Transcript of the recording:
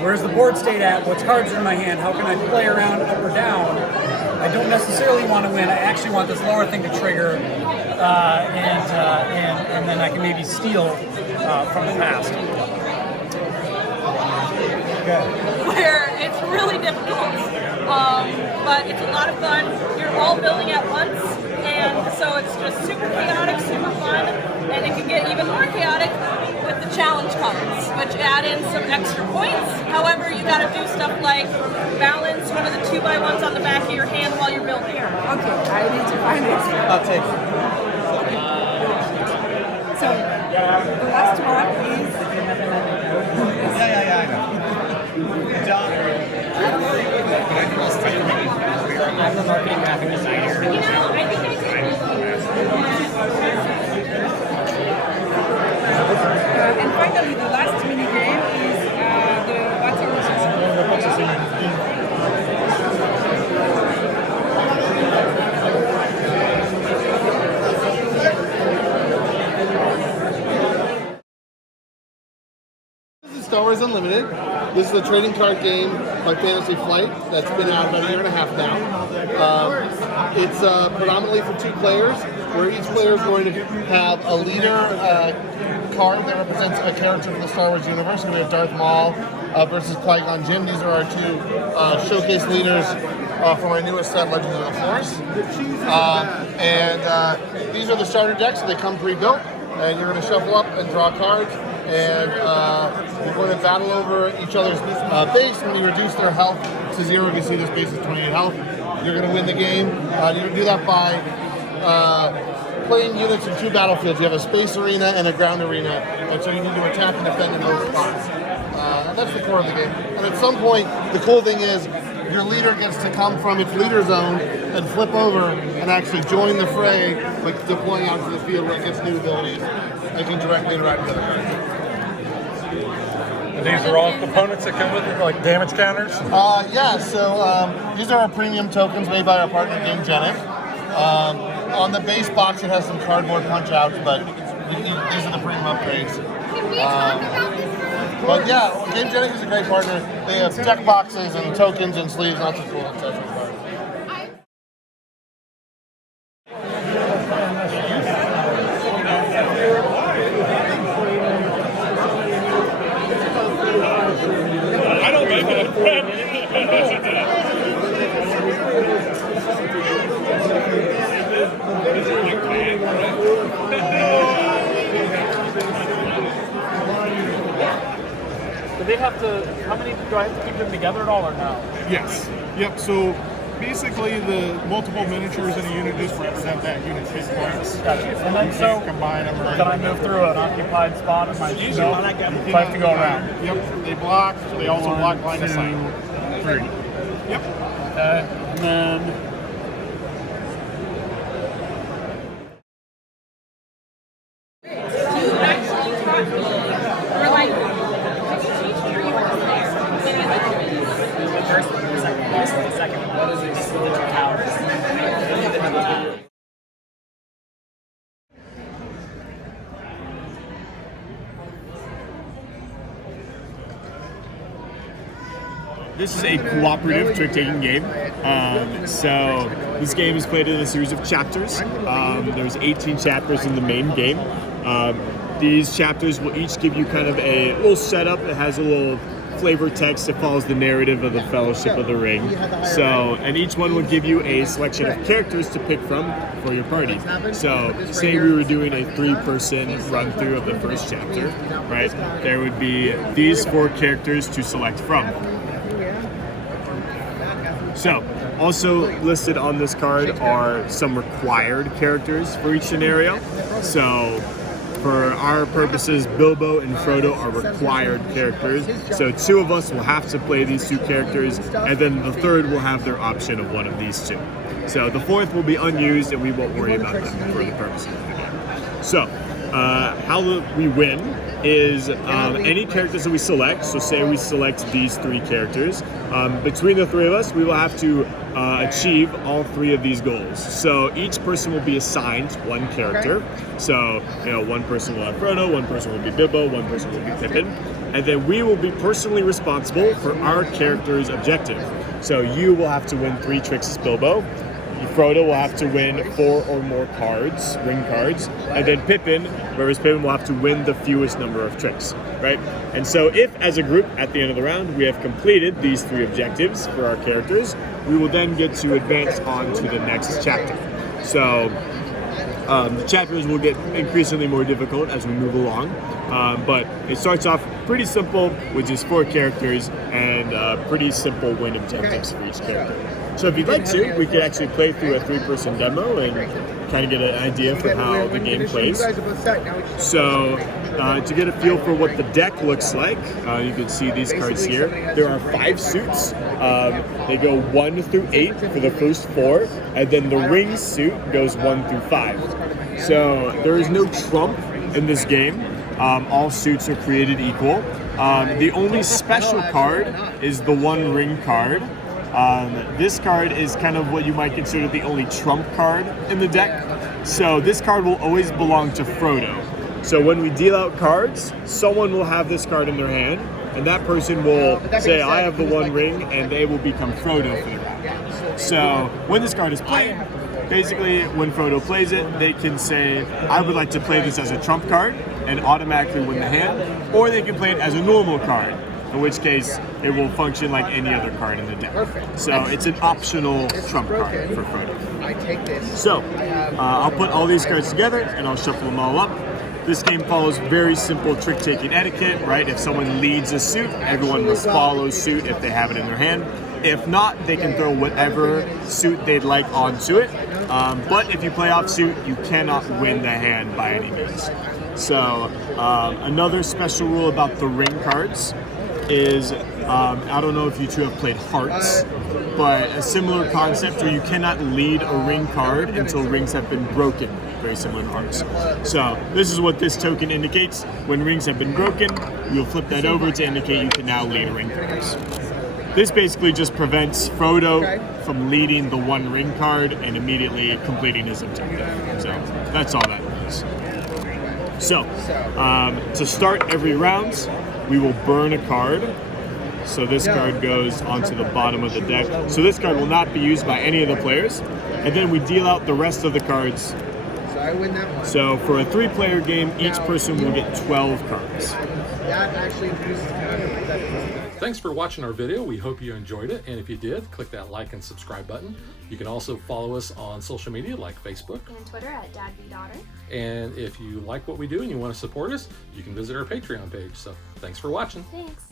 Where's the board state at? What cards are in my hand? How can I play around up or down? I don't necessarily want to win. I actually want this lower thing to trigger, and then I can maybe steal from the past. Where it's really difficult, but it's a lot of fun. You're all building at once, and so it's just super chaotic, super fun, and it can get even more chaotic with the challenge cards, which add in some extra points. However, you got to do stuff like balance one of the 2x1s on the back of your hand while you're building. Okay, I need to find it. I'll take it. So, the last one is... Yeah, I know. John. I'm the marketing graphic designer. You know, I think I did. And finally, the last mini game is the water zone. This is Star Wars Unlimited. This is a trading card game by Fantasy Flight that's been out about a year and a half now. It's predominantly for 2 players, where each player is going to have a leader card that represents a character from the Star Wars universe. So we have Darth Maul versus Qui-Gon Jinn. These are our 2 showcase leaders from our newest set, Legends of the Force. These are the starter decks, so they come pre-built, and you're going to shuffle up and draw cards. And we're going to battle over each other's base. When we reduce their health to 0, if you see this base is 28 health, you're going to win the game. You're going to do that by playing units in 2 battlefields. You have a space arena and a ground arena, and so you need to attack and defend in both spots. And that's the core of the game. And at some point, the cool thing is your leader gets to come from its leader zone and flip over and actually join the fray, like deploying onto the field where it gets new abilities and can directly interact with other cards. These are all components that come with it, like damage counters? Yeah, so these are our premium tokens made by our partner GameGenic. On the base box it has some cardboard punch outs, but these are the premium upgrades. But yeah, GameGenic is a great partner. They have deck boxes and tokens and sleeves, lots of cool accessories. Do they have to, how many, do I have to keep them together at all or no? Yes. Yep. So basically, the multiple miniatures in a unit just represent that unit's hit points. Gotcha. And then so, combine them. can I move through an occupied spot in my shield? So I have to go around. Yep. They block. They also block line of sight. 3. Yep. Okay. And then. This is a cooperative trick-taking game. So this game is played in a series of chapters. There's 18 chapters in the main game. These chapters will each give you kind of a little setup that has a little flavor text that follows the narrative of the Fellowship of the Ring. So, and each one will give you a selection of characters to pick from for your party. So, say we were doing a 3-person run-through of the first chapter, right? There would be these 4 characters to select from. So, also listed on this card are some required characters for each scenario. So, for our purposes, Bilbo and Frodo are required characters. So 2 of us will have to play these 2 characters, and then the 3rd will have their option of one of these 2. So the 4th will be unused, and we won't worry about them for the purposes of the game. So, how we win is any characters that we select, so say we select these 3 characters, between the 3 of us, we will have to achieve all 3 of these goals. So each person will be assigned 1 character. So, one person will have Frodo, 1 person will be Bilbo, 1 person will be Pippin. and then we will be personally responsible for our character's objective. So you will have to win 3 tricks as Bilbo. Frodo will have to win 4 or more cards, ring cards, and then Pippin, whereas Pippin will have to win the fewest number of tricks, right? And so if, as a group, at the end of the round, we have completed these 3 objectives for our characters, we will then get to advance on to the next chapter. So the chapters will get increasingly more difficult as we move along, but it starts off pretty simple with just 4 characters and pretty simple win objectives for each character. So if you'd like to, we could actually play through a 3-person demo and kind of get an idea for how the game plays. So to get a feel for what the deck looks like, you can see these cards here. There are 5 suits. They go 1 through 8 for the first 4, and then the ring suit goes 1 through 5. So there is no trump in this game. All suits are created equal. The only special card is the 1 ring card. This card is kind of what you might consider the only trump card in the deck. So this card will always belong to Frodo. So when we deal out cards, someone will have this card in their hand, and that person will say, I have the 1 ring, and they will become Frodo for the round. So when this card is played, basically when Frodo plays it, they can say, I would like to play this as a trump card, and automatically win the hand, or they can play it as a normal card, in which case it will function like any other card in the deck. So it's an optional trump card for Frodo. So I'll put all these cards together and I'll shuffle them all up. This game follows very simple trick-taking etiquette, right? If someone leads a suit, everyone must follow suit if they have it in their hand. If not, they can throw whatever suit they'd like onto it. But if you play off suit, you cannot win the hand by any means. So another special rule about the ring cards is, I don't know if you two have played Hearts, but a similar concept where you cannot lead a ring card until rings have been broken, very similar to Hearts. So this is what this token indicates. When rings have been broken, you'll flip that over to indicate you can now lead a ring card. This basically just prevents Frodo from leading the 1 ring card and immediately completing his objective. So that's all that means. So to start every round, we will burn a card. So this card goes onto the bottom of the deck. So this card will not be used by any of the players. And then we deal out the rest of the cards. So for a 3-player game, each person will get 12 cards. Thanks for watching our video. We hope you enjoyed it. And if you did, click that like and subscribe button. You can also follow us on social media like Facebook and Twitter at DadBeDaughter. And if you like what we do and you want to support us, you can visit our Patreon page. So thanks for watching. Thanks.